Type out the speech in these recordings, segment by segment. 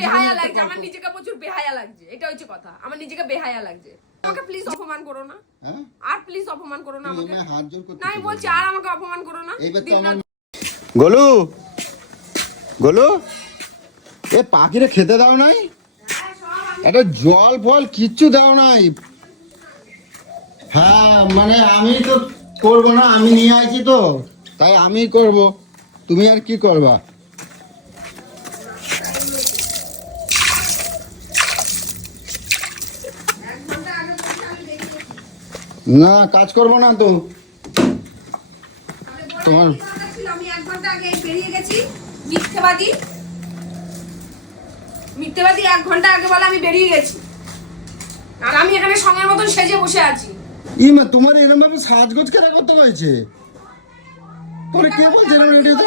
বেহায়া লাগছে, আমার নিজেকে প্রচুর বেহায়া লাগছে, এটা হচ্ছে কথা, আমার নিজেকে বেহায়া লাগছে। আমাকে প্লিজ অপমান করো না, আর প্লিজ অপমান করো না আমাকে, না আমি বলছি আর আমাকে অপমান করো না। গোলু গোলু এ পাখিরে খেতে দাও নাই, একটা জল ফল কিচ্ছু দাও নাই। হ্যাঁ মানে আমি তো করবো না, আমি নিয়ে আসি তো তাই আমি করব, তুমি আর কি করবা। না কাজ করবো না তো তোমার, আমি 1 ঘন্টা আগে বেরিয়ে গেছি, মিথ্যেবাদী 1 ঘন্টা আগে বলে আমি বেরিয়ে গেছি, আর আমি এখানে সঙ্গের মতন সেজে বসে আছি। ইমা তোমার এরকম ভাবে সাজগোজ কেন করতে হয়েছে? তোরে কে বলছে না রেডিওতে?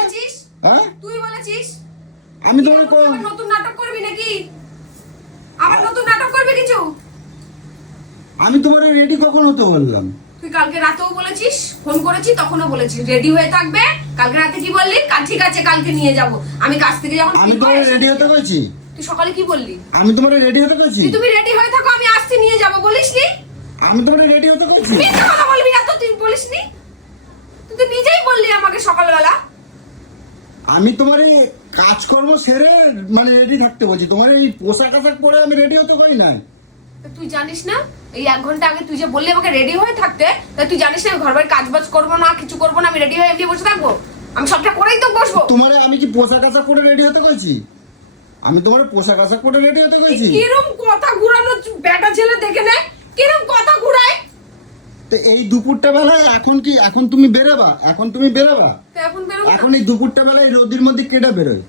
হ্যাঁ তুই বলেছিস। আমি তোমাকে কোন নতুন নাটক করবি নাকি? আবার নতুন নাটক করবি কিছু? আমি তোমারে রেডি কখন হতে বললাম? তুই কালকে রাতেও বলেছিস, ফোন করেছি তখনও বলেছিস রেডি হয়ে থাকবে। কালকে রাতে কি বললি? ঠিক আছে কালকে নিয়ে যাব। আমি কাজ থেকে যখন আমি তোমারে রেডি হতে কইছি? তুই সকালে কি বললি? আমি তোমারে রেডি হতে কইছি? তুমি রেডি হয়ে থাকো, আমি আসছি নিয়ে যাব, বলিসনি? আমি তোমারে রেডি হতে কইছি? মিথ্যা কথা বলবি না তো, তুই বলিসনি? তুই তো নিজেই বললি আমাকে সকালবেলা। আমি তোমার এই কাজকর্ম সেরে মানে রেডি থাকতে বলছি, তোমার এই পোশাক আশাক পরে আমি রেডি হতে কই না। তুই জানিস না এই 1 ঘন্টা আগে তুই যে বললি আমাকে রেডি হয়ে থাকতে, তাই তুই জানিস না ঘর বাড়ির কাজ বাজ করবো না, কিছু করবো না, আমি রেডি হয়ে এমনি বসে থাকবো? আমি সবটা করেই তো বসবো। তোমারে আমি কি পোশাক আশাক পরে রেডি হতে কইছি? আমি তোমার পোশাক আশাক পরে রেডি হতে কইছি? কিরম কথা ঘুরানো বেটা ছেলে দেখে নে, কিরম কথা ঘুরায়। তো এই দুপুরটা বেলায় এখন তুমি বেরোবা? এখন তুমি বেরোবা? এখন বেরোবো? এখন এই দুপুরটা বেলায় রোদের মধ্যে কেডা বেরোয়?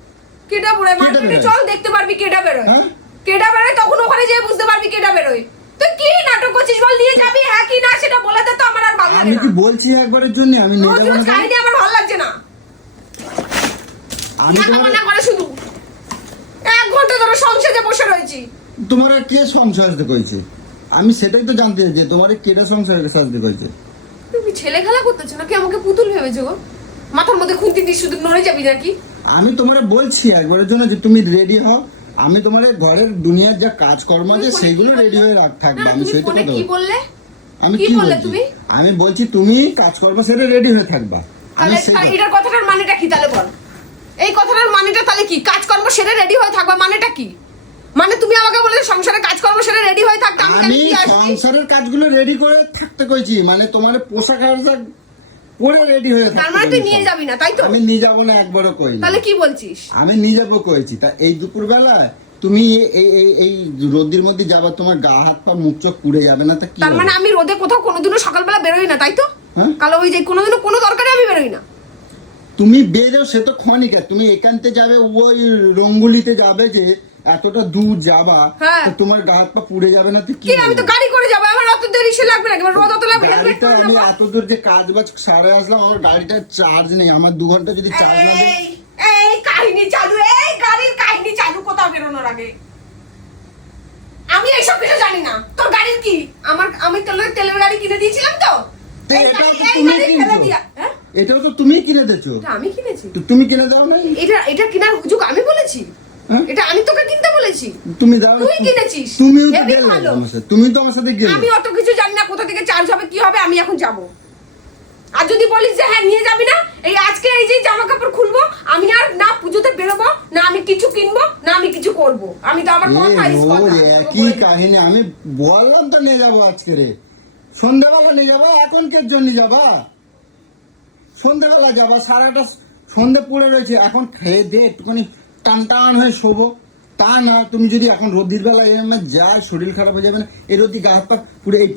কেডা বেরোয়? মার্কেটে চল দেখতে পারবি কেডা বেরোয়। হ্যাঁ কেডা বেরোয় তখন ওখানে যেয়ে বুঝতে পারবি কেডা বেরোয়। তুই কি নাটক করছিস বল, নিয়ে যাবি হ্যাঁ কি না সেটা বলে দে তো, আমার আর ভালো লাগে না। আমি কি বলছি একবারের জন্য আমি নিয়ে যাব না? কাহিনী আমার ভালো লাগছে না, আমি তোমার না করে শুধু 1 ঘন্টা ধরে সংসারে বসে রয়েছি। তোমার কে সংসার সাজতে কইছে? আমি সেটাই তো জানতে চাই যে তোমার কেডা সংসার সাজতে কইছে। তুমি ছেলে খেলা করতেছ নাকি? আমাকে পুতুল ভেবেছো গো? মাথার মধ্যে খুন্তি দিয়ে শুধু নড়ে যাবি নাকি? আমি তোমারে বলছি একবারের জন্য যে তুমি রেডি হও, আমি তোমার ঘরের দুনিয়ার যা কাজকর্ম আছে সেইগুলো রেডি হয়ে থাকবে। আমি সেটা কথা কি বললে? আমি কি বলছি? আমি বলছি তুমি কাজকর্ম সেরে রেডি হয়ে থাকবা। আমি তাহলে এটার কথাটার মানেটা কি তাহলে বল? এই কথাটার মানেটা তাহলে কি? কাজকর্ম সেরে রেডি হয়ে থাকবা মানেটা কি? মানে তুমি আমাকে বলে সংসারের কাজকর্ম সেরে রেডি হয়ে থাকতে, আমি সংসারের কাজগুলো রেডি করে থাকতে কইছি, মানে তোমার পোশাক আশাক পরে রেডি হয়ে থাকতে। তার মানে তুই নিয়ে যাবি না তাই তো? আমি নিয়ে যাব না একবারও কই। তাহলে কি বলছিস? আমি নিয়ে যাব কইছি। তা এই দুপুরবেলা তুমি এই রোদের মধ্যে যাবা, তোমার গা হাত পা মুখ চোখ পুড়ে যাবে না? তা কি? তার মানে আমি রোদে কোথাও কোনোদিনও সকালবেলা বেরোই না তাই তো? কালো ওই যে কোনোদিনও কোনো দরকারে আমি বেরোই না। তুমি বেরো সে তো ক্ষণিকা, তুমি একান্তে যাবে ওই রঙ্গুলিতে যাবে যে এতটা দূর যাবা, তো তোমার গা হাত পা পুড়ে যাবে না? তো কি? আমি তো গাড়ি করে যাবো, আমার অত দেরি সে লাগবে না, রোদ অত লাগবে না। আমি এত দূর যে কাজ বাজ সারে আসলাম, আমার গাড়িটা চার্জ নেই, আমার 2 ঘন্টা যদি চার্জ না দেয়। এই কাহিনী চালু, এই গাড়ির কাহিনী চালু কোথাও বেরোনোর আগে। আমি এইসব কিছু জানি না। তোর গাড়ির কি? আমি তেলের গাড়ি কিনে দিয়েছিলাম তো। এটাও তো তুমি কিনে দিয়েছো। আমি কিনেছি? তুমি কিনে দাও না? এটা কেনার সুযোগ আমি বলেছি? এটা আমি তোকে কিনতে বলেছি? তুমি দাও। তুই কিনেছিস? তুমিও তো গেলে আমার সাথে, তুমি তো আমার সাথে গেলে। আমি অত কিছু জানি না, কোথা থেকে চার্জ হবে কি হবে, আমি এখন যাব। আর যদি বলিস যে হ্যাঁ নিয়ে যাবি না, এই আজকে এই যে জামা কাপড় খুলবো, আমি আর না পুজোতে বেরোবো না, আমি কিছু কিনবো না, আমি কিছু করব। আমি তো আমার কথা কি কাহিনী, আমি বললাম তো নিয়ে যাবো আজকে রে, সন্ধ্যাবেলা নিয়ে যাবো। এখন কে জন্য যাবা? সন্ধ্যাবেলা যাবা, সারাটা সন্ধ্যে পড়ে রয়েছে, এখন খেয়ে দে একটুখানি টান টান হয়ে শোবো। তা না, তুমি যদি এখন রোদির বেলা যায় শরীর খারাপ হয়ে যাবে না? এই রোদি গা হাত পা পুরো এই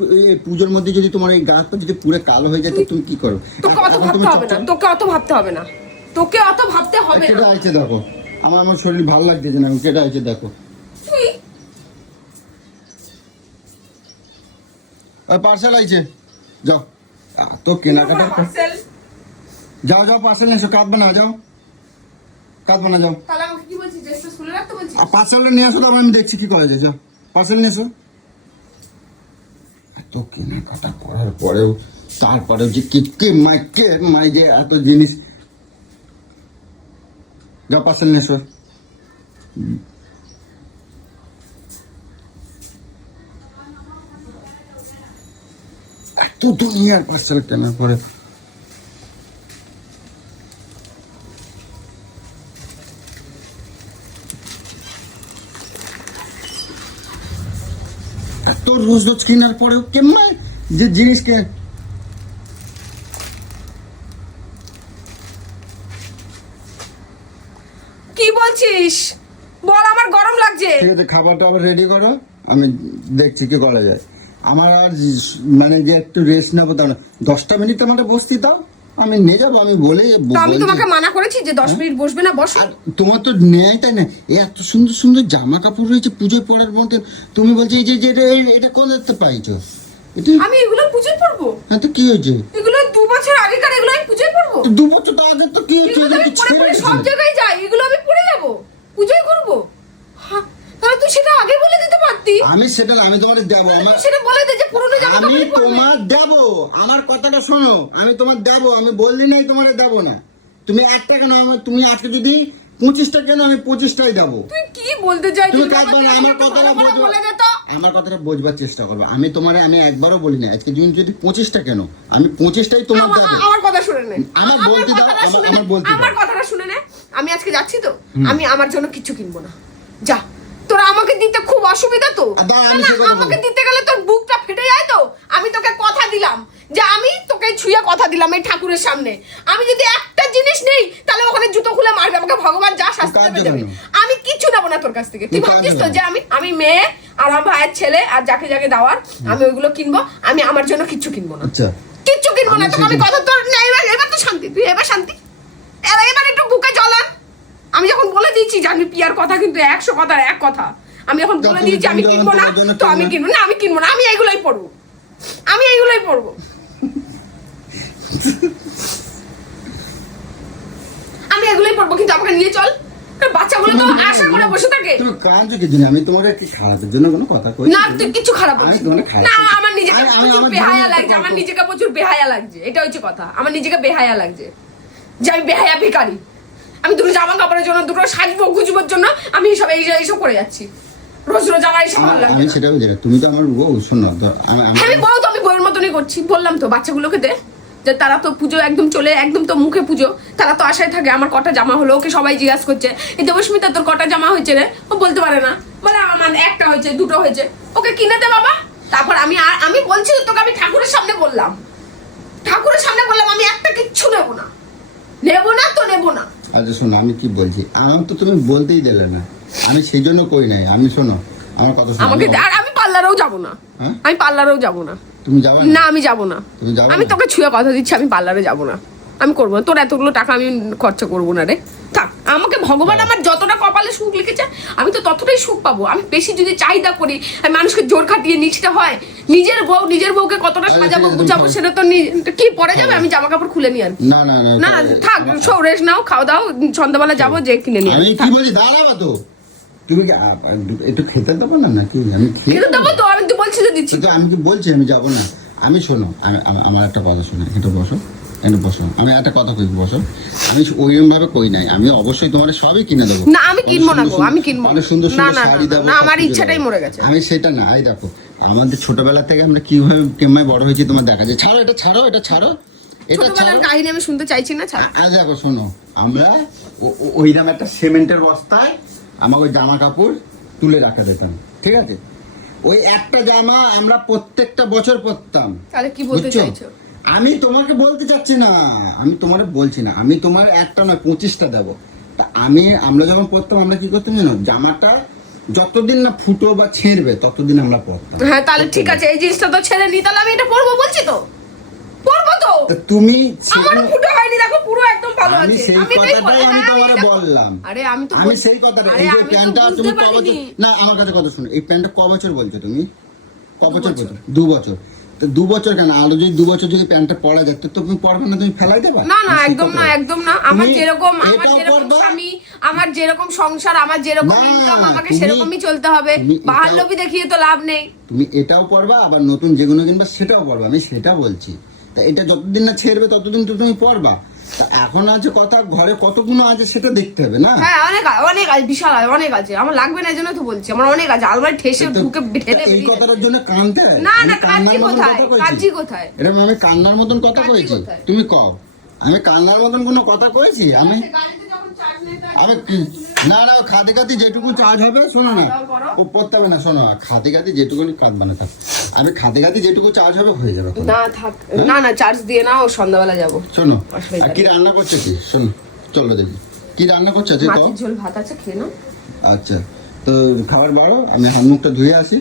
পুজোর মধ্যে যদি তোমার এই গা হাত পা যদি পুরো কালো হয়ে যায়, তো তুমি কি করো? তোকে অত ভাবতে হবে না, তোকে অত ভাবতে হবে না, তোকে অত ভাবতে হবে না। কেটে আছে দেখো, আমার শরীর ভালো লাগতেছে না, কেটে আছে দেখো। পার্সেল আইছে, যাও তো কেনাকাটা। যাও যাও পার্সেল নিয়ে এসো, কাঁদবে না, যাও কাঁদবে না, যাও। পার্সেলটা নিয়ে আসো, তারপর আমি দেখছি কি করা যায়। যাও পার্সেল নিয়ে এসো। এত কেনাকাটা করার পরেও তারপরেও যে কে মাই যে এত জিনিস। যাও পার্সেল নিয়ে এসো। এত দুনিয়ার পাঁচশাল কেনার পরে এত রোজ রোজ কেনার পরেও কেমন যে জিনিসকে কি বলছিস বল, আমার গরম লাগছে। ঠিক আছে, খাবারটা আবার রেডি করো, আমি দেখছি কি করা যায়। আমার আর মানে যে একটু রেস্ট নেবো তা না, 10টা মিনিট আমাকে বসতে দাও, আমি নিয়ে যাবো। আমি বলে তো আমি তোমাকে মানা করেছি যে 10 মিনিট বসবে না, বসো। আর তোমার তো নেয় তাই না, এত সুন্দর সুন্দর জামা কাপড় রয়েছে পুজোয় পরার মধ্যে, তুমি বলছো এই যে এটা কোন দেখতে পাইছো? এটা আমি এগুলো পুজোয় পরবো? হ্যাঁ, তো কি হয়েছে? এগুলো 2 বছর আগেকার, এগুলো আমি পুজোয় পরবো? 2 বছর তো আগে তো কি হয়েছে? এগুলো আমি পরে পরে সব জায়গায় যাই, এগুলো আমি পরে যাবো, পুজোয় করবো? হ্যাঁ, তাহলে তুই সেটা আগে বলে দিতে পারতি। আমি সেটা আমি তোমার দেবো, আমার সেটা বলে দে যে পুরনো জামা আমি কাপড় পরবে। তোমার দেবো, আমার কথাটা শোনো, আমি তোমার দেবো, আমি বললি নাই তোমার দেবো না। তুমি 1 টাকা না, তুমি আজকে যদি 25টা কেন, আমি 25টাই দেবো। তুই কি বলতে চাইছিস? তুমি কাজ করো, আমার কথাটা বলে দে তো। আমার কথাটা বোঝবার চেষ্টা করবে। আমি তোমারে আমি একবারও বলি না আজকে যদি 25টা কেন, আমি 25টাই তোমার দেবো। আমার কথা শুনে নে, আমার বলতে দাও, কথাটা শুনে নে, আমার বলতে দাও। আমার কথাটা শুনে নে। আমি আজকে যাচ্ছি তো, আমি আমার জন্য কিছু কিনবো না। যা, তোরা আমাকে দিতে খুব অসুবিধা তো। দাঁড়া, না, আমি না, সে কথা আমাকে বলবো। দিতে গেলে তোর বুকটা ফেটে যায় তো। আমি তোকে কথা দিলাম যে আমি তোকে ছুঁয়ে কথা দিলাম এই ঠাকুরের সামনে, আমি যদি একটা জিনিস নেই তাহলে ওখানে জুতো খুলে মারবে আমাকে, ভগবান যা শাস্তি কাজ দেবে দেবে। জানো? আমি কিছু নেবো না তোর কাছ থেকে। তুই কাজ ভাবছিস তো জানো? যে আমি মেয়ে আর আমার ভাইয়ের ছেলে আর যাকে যাকে দেওয়ার আমি ওইগুলো কিনবো? আমি আমার জন্য কিচ্ছু কিনবো না, আচ্ছা, কিচ্ছু কিনবো না। আমি তোকে আমি সেদিন- কথা তোর না, এবার তো শান্তি, তুই এবার শান্তি, এবার একটু বুকে জল আন। আমি যখন বলে দিয়েছি যে আমি পিয়ার কথা কিন্তু 100 কথার 1 কথা, আমি যখন তা বলে তুমি দিয়েছি আমি কিনবে, কিনবো না, তোমার জন্য তো আমি কিনবে? কিনবো না, আমি কিনবো না, আমি এইগুলোই পড়বো, আমি এইগুলোই পড়বো। আমি এগুলোই পড়বো, কিন্তু আমাকে নিয়ে চল। বাচ্চাগুলো তো আশা করে বসে থাকে। তুমি কাঁদছো কি জন্য? আমি তোমাকে কি খারাপের জন্য কোনো কথা কই? না, তুই কিছু খারাপ আমি বলিস তোমাকে খারাপ না। বলছি। আমার নিজেকে আমি প্রচুর আমার বেহায়া জীবনে লাগছে, তো আমার কত- নিজেকে প্রচুর বেহায়া লাগছে, এটা হচ্ছে কথা। আমার নিজেকে বেহায়া লাগছে যে আমি বেহায়া ভিখারি। আমি দুটো জামা কাপড়ের জন্য, দুটো সাজবো গুজবোর জন্য আমি এইসব করে যাচ্ছি। রোজ রোজ আমার এইসব ভালো লাগছে আমি না। সেটা বুঝি না, তুমি তো আমার বউ, শোনো আমি বউ তো, আমি বউয়ের মতনই করছি। বললাম তো বাচ্চাগুলোকে দে, যে তারা তো পুজো একদম চলে, একদম তো মুখে পুজো, তারা তো আশায় থাকে আমার কটা জামা হলো। ওকে সবাই জিজ্ঞাসা করছে এই দেবস্মিতা তোর কটা জামা হয়েছে রে? ও বলতে পারে না, বলে আমার একটা হয়েছে, দুটো হয়েছে। ওকে কিনে দে বাবা। তারপর আমি বলছি তো তোকে, আমি ঠাকুরের সামনে বললাম, ঠাকুরের সামনে বললাম আমি একটা কিচ্ছু নেবো না, নেবো না তো নেবো না। আচ্ছা শোনো, আমি কি বলছি, আমার তো তুমি বলতেই দিলে না, আমি সেই জন্য করি নাই। আমি শোনো, আমার কথা শোনো। আমাকে আর আমি পার্লারেও যাবো না, হ্যাঁ? আমি পার্লারেও যাবো না। তুমি যাবে না, আমি যাবো না। তুমি যাবে আমি না? তোকে ছুঁয়ে কথা দিচ্ছি, আমি পার্লারে যাবো না, আমি করবো না। তোর এতগুলো টাকা আমি খরচা করবো না রে, থাক। আমাকে ভগবান আমার যতটা কপালে সুখ লিখেছে আমি তো ততটাই সুখ পাবো। আমি বেশি যদি চাহিদা করি, আমি মানুষকে জোর খাটিয়ে নিচতে হয়। নিজের বউকে কতটা আরে সাজাবো ঠিক আছে, গুছাবো তুমি সেটা তো কি পরে যাবে? আমি জামা কাপড় খুলে নিয়ে আনবো। না না না না না, থাক, সব রেস্ট নাও, খাওয়া দাও, সন্ধ্যাবেলা যাবো, যে কিনে নিয়ে আমি আনবো, কি থাক। বলছি, দাঁড়াবা তো। তুমি কি একটু খেতে দেবো না নাকি? আমি খেয়ে কিন্তু দেবো তো, আমি তো বলছি তো দিচ্ছি। কিন্তু আমি কি বলছি আমি যাবো না? আমি শোনো, আমার একটা কথা শোনো, একটু বসো, একটু বসো, আমি একটা কথা কই, বসো। আমি ওইরকম ভাবে কই নাই, আমি অবশ্যই তোমার সবই কিনে দেবো। না, আমি কিনবো না গো, আমি কিনবো না। অনেক সুন্দর না, সুন্দর না, শাড়ি না, দেবো, না, আমার সব কিছু ইচ্ছাটাই দেবো। মরে গেছে। আমি সেটা না, এই দেখো আমাদের ছোটবেলা থেকে আমরা কিভাবে কেমন বড় হয়েছি তোমার দেখা যায়। ছাড়ো এটা, ছাড়ো এটা, ছাড়ো এটা, ছাড়ো। ছোটবেলার কাহিনী আমি শুনতে চাইছি না, ছাড়। আজ দেখো শোনো, আমরা ওইরকম একটা সিমেন্টের বস্তায় আমাকে ওই জামা কাপড় তুলে রাখা যেতাম, ঠিক আছে? ওই একটা জামা আমরা প্রত্যেকটা বছর পরতাম। তাহলে কি বলতে বুঝছো? চাইছো? আমি তোমাকে বলতে চাচ্ছি না, আমি তোমার বলছি না, আমি তোমার একটা নয় 25টা দেবো। তা আমরা যখন পরতাম আমরা কি করতাম জানো, জামাটা যতদিন না ফুটো বা ছেড়বে ততদিন আমরা পরতাম। হ্যাঁ, তাহলে ঠিক আছে, এই জিনিসটা তো ছেড়ে নি, তাহলে আমি এটা পরবো বলছি তো, পরবো তো। তা তুমি আমারও ফুটো হয়নি, দেখো পুরো একদম ভালো আমি আছে। সেই আমি এটাই কথাটাই আমি হ্যাঁ, তোমারে দেখো। বললাম। আরে আমি তো আমি সেই কথাটা, আরে এই যে আমি তো প্যান্টটা বুঝতে তুমি ক বছর, পারিনি। না আমার কাছে কথা শুনো, এই প্যান্টটা ক বছর বলছো তুমি? ক বছর বছর। বলছো? 2 বছর। তো 2 বছর কেন, আরো যদি 2 বছর যদি প্যান্টটা পরা যেত তো তুমি পরবে না, তুমি ফেলাই দেবা? না না, আমি সেই একদম না, কথা- একদম না। আমার তুমি যেরকম এটাও পরবা? স্বামী, আমার যেরকম সংসার, আমার যেরকম না, ইনকাম, আমাকে তুমি- সেরকমই চলতে হবে। তুমি বাহার এটাও- লোভী দেখিয়ে তো লাভ নেই। তুমি এটাও পরবা, আবার নতুন যেগুলো কিনবা সেটাও পরবা, আমি সেটা বলছি। তা এটা যতদিন না ছেড়বে ততদিন তো তুমি পরবা। তা এখন আছে কথা, ঘরে কতগুলো আছে সেটা দেখতে হবে না? হ্যাঁ অনেক অনেক আছে, বিশাল অনেক আছে, আমার লাগবে না এই জন্য তো বলছি, আমার অনেক আছে, আলমারি ঠেসে তো- ঢুকে ঢেলে এই বেরিয়ে কথাটার জন্য কাঁদতে হয়? না, আমি না, কান্নার কাঁদছি মতন কোথায়? কথা কইছি? কাঁদছি কোথায়? এরকম আমি কান্নার মতন কথা কাঁদছি কইছি? কোথায়? তুমি কও, আমি কান্নার মতন কোনো কথা কইছি? আমি গাড়িতে যখন চার্জ নেই আমি না না, খাতে খাতে যেটুকু চার্জ হবে, শোনো না, দাও করো। ও পড়তে হবে না, শোনো, খাতে খাতে যেটুকুনি কাঁদবা না, থাক, আমি খাতে খাতে যেটুকু চার্জ হবে হয়ে যাবে তখন। না থাক, না না চার্জ দিয়ে নাও, সন্ধ্যাবেলা যাবো। শোনো, অসুবিধা আর কি রান্না করছো কি? শোনো, চলো দেখি কি রান্না করছো আজকে তো। মাছের ঝোল ভাত আছে, খেয়ে নাও। আচ্ছা, তো খাবার বাড়ো, আমি হাত মুখটা ধুয়ে আসি।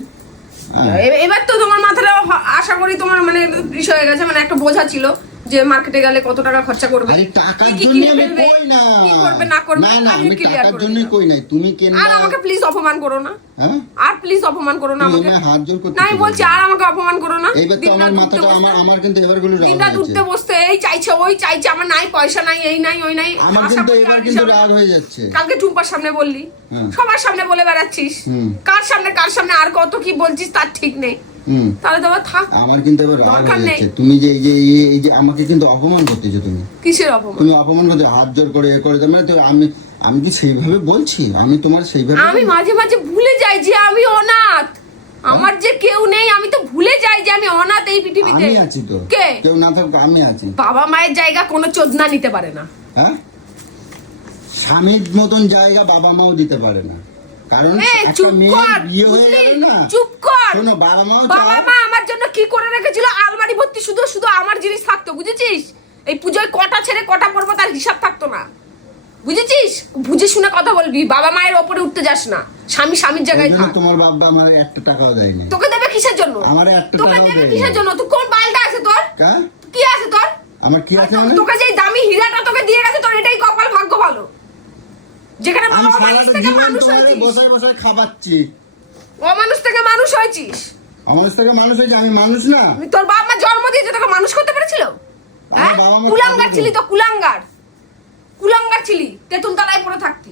হ্যাঁ, এবার তো তোমার মাথাটা আশা করি তোমার মানে ইস হয়ে গেছে, মানে একটা বোঝা ছিল যে মার্কেটে গেলে কত টাকা খরচা করবে, আরে টাকার কি কি জন্য কিনে আমি ফেলবে, কই না। কি করবে না করবে, না না, আমি আমি ক্লিয়ার টাকার করে জন্যই দিলাম। কই নাই, তুমি কেন? আর আমাকে প্লিজ অপমান করো না, হ্যাঁ, আর প্লিজ অপমান করো না তুমি আমাকে। আমায় হাত জোর করতে না আমি বলছি, আর আমাকে অপমান করো না। এইবার তো আমার মাথাটা, আমার কিন্তু এবার গুলো রাগ দিনরাত হয়েছে। উঠতে বসতে এই চাইছে ওই চাইছে, আমার নাই পয়সা নাই, এই নাই ওই নাই, আমার আশা কিন্তু করি এবার আর কিন্তু হিসাবে- রাগ হয়ে যাচ্ছে। কালকে টুম্পার সামনে বললি, হুম। সবার সামনে বলে বেড়াচ্ছিস, হুম। কার সামনে আর কত কি বলছিস তার ঠিক নেই। হুম, তাহলে তো আবার থাক, আমার কিন্তু এবার রাগ দরকার হয়ে নেই। যাচ্ছে। তুমি যে এই যে আমাকে কিন্তু অপমান করতেছো, তুমি কিসের অপমান? তুমি অপমান করতে হাত জোর করে এ করে দাও, মানে তো আমি কি সেইভাবে বলছি? আমি তোমার সেইভাবে আমি মাঝে মাঝে ভুলে যাই যে আমি অনাথ, আমার যে কেউ নেই, আমি তো ভুলে যাই যে আমি অনাথ এই পৃথিবীতে। আমি আছি তো, কে? কেউ না থাকুক আমি আছি। বাবা মায়ের জায়গা কোনো চোদনা নিতে পারে না। হ্যাঁ, স্বামীর মতন জায়গা বাবা মাও দিতে পারে না, কারণ এই, একটা চুপ মেয়ে কর, বিয়ে হয়ে বুঝলি? গেল না, চুপ কর। শোনো, বাবা মাও বাবা মা আমার জন্য কি করে রেখেছিল, আলমারি ভর্তি শুধু শুধু আমার জিনিস থাকতো, বুঝেছিস? এই পুজোয় কটা ছেড়ে কটা পড়বো তার হিসাব থাকতো না, বুঝেছিস? বুঝে শুনে কথা বলবি, বাবা মায়ের ওপরে উঠতে যাস না, স্বামীর জায়গায় থাক। তোমার বাবা আমার একটা টাকাও দেয়নি। তোকে দেবে কিসের জন্য? আমার একটা তোকে টাকাও দেবে দেয়নি। কিসের জন্য? তুই কোন বালটা আছে তোর? হ্যাঁ? কি আছে তোর? আমার কি আছে মানে? তোকে যে দামি হীরাটা তোকে দিয়ে গেছে, তোর এটাই কপাল, ভাগ্য ভালো, যেখানে আমি বাবা মানুষ সারাটা থেকে জীবন মানুষ তোমারে হয়েছিস, বসায় বসায় খাবাচ্ছি। অমানুষ থেকে মানুষ হয়েছিস। আমার থেকে মানুষ হয়েছে, আমি মানুষ না? তোর বাবা মা জন্ম দিয়েছে, তোকে মানুষ করতে পেরেছিল? হ্যাঁ, বাবা মা কুলাঙ্গার খাবে ছিলি তো। তো, কুলাঙ্গার ছিলি, তেঁতুল তলায় পড়ে থাকতি।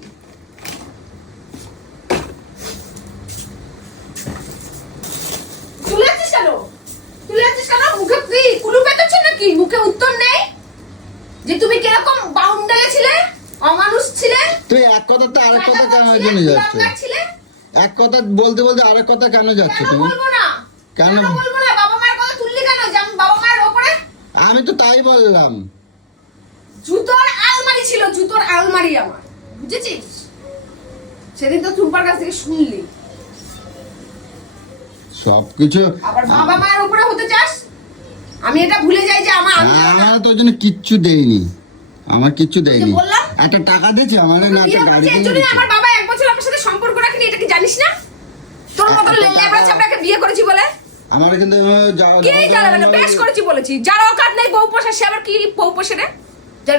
তুলে আছিস কেন? মুখে কি কুলু পেতেছ নাকি? মুখে উত্তর নেই যে তুমি কিরকম বাউন্ডালে ছিলে, অমানুষ ছিলে, তুই এক কথা তো আরেক কথা কেন জন্য যাচ্ছ? কুলাঙ্গার ছিলে। এক কথা বলতে বলতে আরেক কথা কেন যাচ্ছ কেন তুমি? বলবো না? কেন? কেন বলবো না? বাবা মায়ের কথা তুললি কেন? যে আমি বাবা মায়ের ওপরে আমি তো তাই বললাম। জুতোর আলমারি ছিল, জুতোর আলমারি আমার, বুঝেছিস? সেদিন তো টুম্পার কাছ থেকে শুনলি। সবকিছু আবার বাবা মায়ের উপরে হতে চাস? আমি এটা ভুলে যাই যে আমি আমার তো ওই জন্য কিচ্ছু দেয়নি, আমার কিচ্ছু দেয়নি। বললাম? একটা টাকা দিয়েছে আমার, না একটা গাড়ি এর কিনে জন্য দিয়েছে। আমার বাবা 1 বছর আমার সাথে সম্পর্ক রাখেনি, এটা কি জানিস না? তোর মতো একটা লেবড়া টাকা- চাপড়াকে বিয়ে করেছি বলে আমার কিন্তু কি জ্বালাবে না? বেশ করেছি বলেছি। যার অকাত নেই বউ পোষা, সে আবার কি বউ পোষে রে?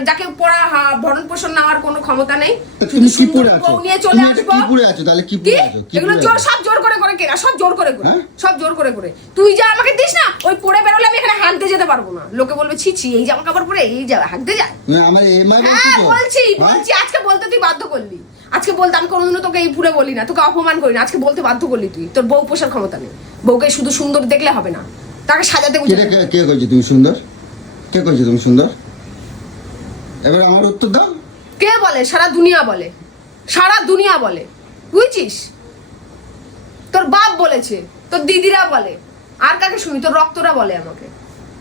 যাকে পড়া ভরণ পোষণ নেওয়ার কোনো ক্ষমতা নেই, তা তুমি কি পরে আছো? বউ নিয়ে চলে তুমি এটা আসবো। কি পরে আছো তাহলে? কি কি? পরে আছো? কি এগুলো পরে জোর, আছো? সব জোর করে কেনা, সব জোর করে হ্যাঁ? সব জোর করে তুই যা আমাকে দিস না, ওই পরে বেরোলে আমি এখানে হাঁটতে যেতে পারবো না, লোকে বলবে ছি ছি, এই জামা কাপড় পরে এই হাঁটতে যায়। তুমি আমার এমআই হ্যাঁ বলছো? বলছি, আজকে বলতে তুই বাধ্য করলি, আজকে বলতে আমি কোনোদিনও তোকে এই পুরে বলি না, তোকে অপমান করি না, আজকে বলতে বাধ্য করলি তুই। তোর বউ পোষার ক্ষমতা নেই, বউকে শুধু সুন্দর দেখলে হবে না, তাকে সাজাতে কে বুঝতে কে- কে কইছে তুমি সুন্দর? কে কইছে তুমি সুন্দর? এবার আমার উত্তর দাও। কে বলে? সারা দুনিয়া বলে, বুঝছিস? তোর বাপ বলেছে, তোর দিদিরা বলে, আর কাকে শুনি? তোর রক্তরা বলে আমাকে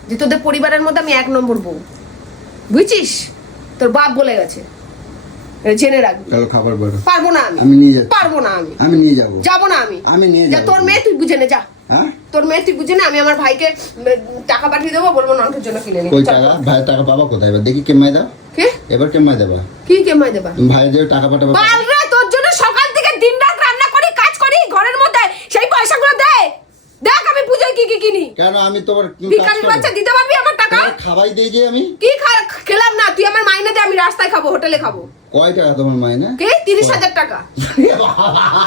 যে তোদের পরিবারের মধ্যে আমি 1 নম্বর বউ, বুঝছিস? তোর বাপ বলে গেছে, এটা জেনে রাখবি। চলো খাবার বাড়ো। পারবো না আমি নিয়ে যাচ্ছি। পারবো না আমি নিয়ে যাবো। যাবো না আমি নিয়ে যা, যাবো। তোর মেয়ে তুই বুঝে নে, যা হ্যাঁ? তোর মেয়ে তুই বুঝে নে, আমি আমার ভাইকে টাকা পাঠিয়ে দেবো, বলবো নন্টের জন্য কিনে নি। কই টাকা? ভাই টাকা পাবা কোথায়? এবার দেখি কেমাই দাও। কে এবার কেমাই দেবা? কি কেমাই দেবা? তুমি ভাই যে টাকা পাঠাবে। বালরা, তোর জন্য সকাল থেকে দিনরাত রান্না করি, কাজ করি ঘরের মধ্যে, সেই পয়সাগুলো দে। দেখ আমি পুজোয় কি কি কিনি। কেন আমি তোমার কাজ ভিখারির করবো? বাচ্চা, দিতে পারবি আমার টাকা? তোমার খাওয়াই দেই যে আমি। কি খেলাম না? তুই আমার মাইনে দে, আমি রাস্তায় খাবো, হোটেলে খাবো। কয় টাকা তোমার মাইনে? কে? 30,000 টাকা।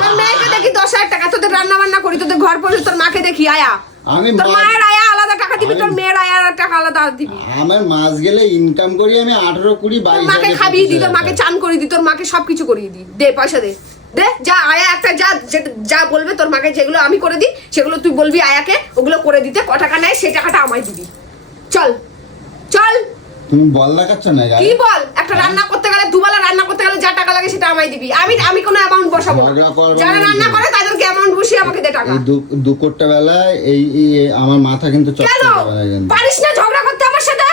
তোর মেয়েকে দেখি 10,000 টাকা, তোদের রান্না বান্না করি, তোদের ঘর পড়ে, তোর মাকে দেখি আয়া, আমি তোর মা- মায়ের আয়া আলাদা টাকা দিবি, তোর আমি- মেয়ের আয়া টাকা আলাদা দিবি। আমার মাস গেলে ইনকাম করি আমি 18, 20, তোর 22 মাকে হাজার, খাবিয়ে দি, 25 তোর মাকে হাজার। চান করিয়ে দি, তোর মাকে সবকিছু করিয়ে দি, দে পয়সা দে। দে যা, আয়া একটা যা বলবে তোর মাকে, যেগুলো আমি করে দিই সেগুলো তুই বলবি আয়াকে ওগুলো করে দিতে, ক টাকা নেয় সেই টাকাটা আমায় দিবি। চল চল, তুমি বল দেখাচ্ছ না গায়ে? কি বল? একটা রান্না করতে গেলে দুবেলা রান্না করতে গেলে যা টাকা লাগে সেটা আমায় দিবি। আমি কোনো অ্যামাউন্ট বসাবো না। ঝগড়া করবো যারা না রান্না কিন্তু। করে তাদেরকে অ্যামাউন্ট বসিয়ে আমাকে দে টাকা। এই দুপুরটা বেলায় এই আমার মাথা কিন্তু কেন চটকে যাবে না কিন্তু। পারিস না ঝগড়া করতে আমার সাথে?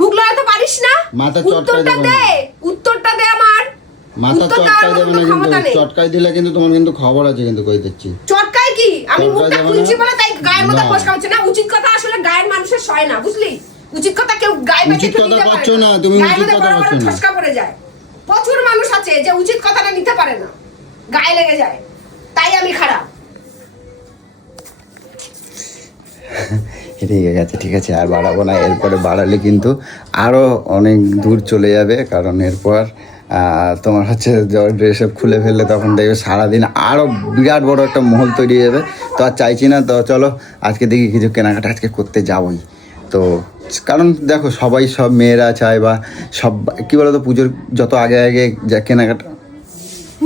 মুখ লড়াতে পারিস না? মাথা চটকায় উত্তরটা দেবো না। দে, উত্তরটা দে আমার। মাথা উত্তর দেওয়ার চটকায় দেবে মতো না ক্ষমতা কিন্তু, নেই। চটকায় দিলে কিন্তু তোমার কিন্তু খবর আছে কিন্তু, কই দিচ্ছি। চটকায় কি? আমি চটকায় মুখটা যাবে খুলছি না? বলে তাই গায়ের মধ্যে না। ফসকা হচ্ছে না। উচিত কথা আসলে গায়ের মানুষের সয় না, বুঝলি? উচিত কথা কেউ গায়ে উচিত পেতে কথা নিতে পারে করছো না, তুমি গায়ের উচিত মধ্যে কথা বড় বড় করছো না। ফসকা পড়ে যায়। প্রচুর মানুষ আছে যে উচিত কথাটা নিতে পারে না, গায়ে লেগে যায়, তাই আমি খারাপ। ঠিক আছে আর বাড়াবো না, এরপরে বাড়ালে কিন্তু আরও অনেক দূর চলে যাবে, কারণ এরপর তোমার হচ্ছে ড্রেস খুলে ফেললে তখন দেখবে সারাদিন আরও বিরাট বড় একটা মহল তৈরি হয়ে যাবে। তো আর চাইছি না, তো চলো আজকে দেখি কিছু কেনাকাটা আজকে করতে যাবোই। তো কারণ দেখো সবাই, সব মেয়েরা চায় বা সব কী বলো তো, পুজোর যত আগে আগে যা কেনাকাটা।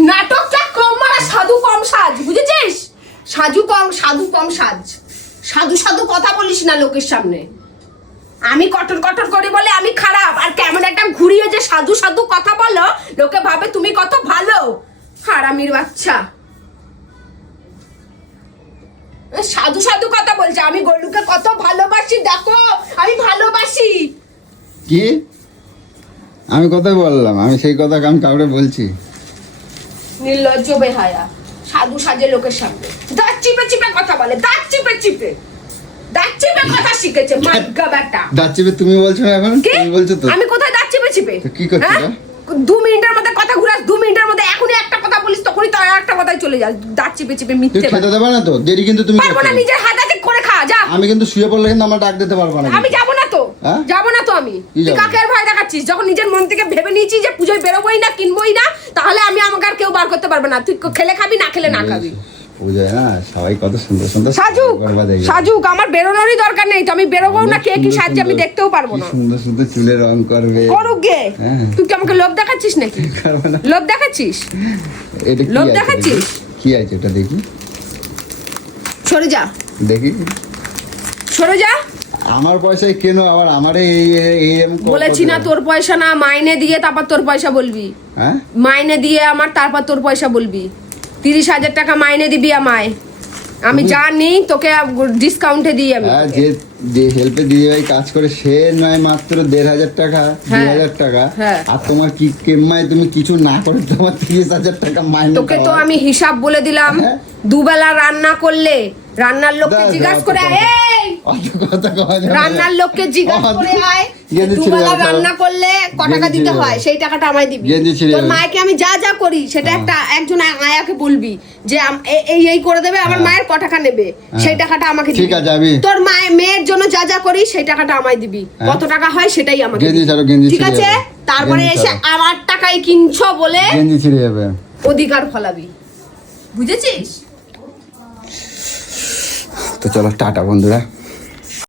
নাটকটা কম মারা, সাধু কম সাজ, বুঝেছিস? সাধু কম সাজ, সাধু কথা বলিস না লোকের সামনে। আমি কটর করে বলে আমি খারাপ, আর ক্যামেরাটা ঘুরিয়ে যে সাধু কথা বলো, লোকে ভাবে তুমি কত ভালো। হারামির বাচ্চা সাধু কথা বলছে। আমি গলুকে কত ভালোবাসি, দেখো আমি ভালোবাসি। কি আমি কথাই বললাম? আমি সেই কথা আমি কাউকে বলছি? নির্লজ্জ বেহায়া, সাধু সাজে লোকের সামনে দাঁত চিপে কথা বলে, দাঁত চিপে কথা শিখেছে মাগা বেটা। দাঁত চিপে তুমি বলছো না এখন? কে? তুমি বলছো তো। আমি কোথায় দাঁত চিপে তো কি করছিস হ্যাঁ? রে? 2 মিনিটের মধ্যে কথা ঘুরাস, 2 মিনিটের মধ্যে এখনই একটা কথা বলিস, তখনই তো আর একটা কথায় চলে যাস। দাঁত চিপে তুই মিথ্যে খেতে দেবে না তো? দেরি কিন্তু তুমি পারবো না, করছো। নিজের হাতে করে খা যা। আমি কিন্তু শুয়ে পড়লে কিন্তু আমার ডাক দিতে পারবো না। আমি যাবো না তো, হ্যাঁ? যাবো না তো আমি। কি তুই যাবো? কাকের ভয় দেখাচ্ছিস? যখন নিজের মন থেকে ভেবে নিয়েছি যে পুজোয় বেরোবোই না, কিনবোই না, তাহলে আমাকে আর কেউ বার করতে পারবে না। তুই খেলে খাবি, না খেলে না খাবি। বুঝে না সবাই কত সুন্দর সুন্দর সাজুক আমার বেরোনোরই দরকার নেই তো। আমি বেরোবো না, কে কি সাজছে আমি দেখতেও পারবো না। সুন্দর সুন্দর চুলে রং করবে, করুক গে। হ্যাঁ। তুই কি আমাকে লোভ দেখাচ্ছিস নাকি? করবে না। লোভ দেখাচ্ছিস? এটা কি লোভ আছে দেখাচ্ছিস? দেখি? কি আছে এটা দেখি, সরে যা, দেখি। সরে যা। আমার পয়সায় কেন আবার আমারে এই বলেছি না তোর পয়সা না, মাইনে দিয়ে তারপর তোর পয়সা বলবি। হ্যাঁ, মাইনে দিয়ে আমার, তারপর তোর পয়সা বলবি। 30,000 টাকা মাইনে দিবি আমায়। আমি জানি তোকে ডিসকাউন্টে দিই আমি। হ্যাঁ, যে হেল্পে দিয়ে ভাই কাজ করে সে নয় মাত্র 1,500 টাকা, হ্যাঁ। 2,000 টাকা। হ্যাঁ। আর তোমার কি কেম্মায় তুমি কিছু না করে তোমার 30,000 টাকা মাইনে তোকে তো পাওয়া। আমি হিসাব বলে দিলাম। হ্যাঁ। দুবেলা রান্না করলে রান্নার লোককে দাও, জিজ্ঞাসা দাও, করে অত আয়, অত কথা কওয়া যাবে না। রান্নার লোককে জিজ্ঞাসা করে আয় গেঞ্জি ছিঁড়ে দুবেলা যাবে। রান্না করলে ক টাকা গেঞ্জি দিতে ছিঁড়ে হয়, যাবে। সেই টাকাটা আমায় দিবি। গেঞ্জি ছিঁড়ে তোর যাবে। মাকে আমি যা করি সেটা একজন আয়াকে বলবি যে এই করে দেবে, আমার হ্যাঁ। মায়ের ক টাকা নেবে, সেই টাকাটা আমাকে দিবি। ঠিক আছে, আমি- তোর মেয়ের জন্য যা করি সেই টাকাটা আমায় দিবি। হ্যাঁ। কত টাকা হয় সেটাই আমাকে গেঞ্জি দিবি। ছাড়ো, গেঞ্জি ঠিক ছিঁড়ে আছে? যাবে। তারপরে গেঞ্জি এসে ছাড়ো। আমার টাকায় কিনছো বলে গেঞ্জি ছিঁড়ে যাবে। অধিকার ফলাবি, বুঝেছিস? তো চলো টাটা বন্ধুরা।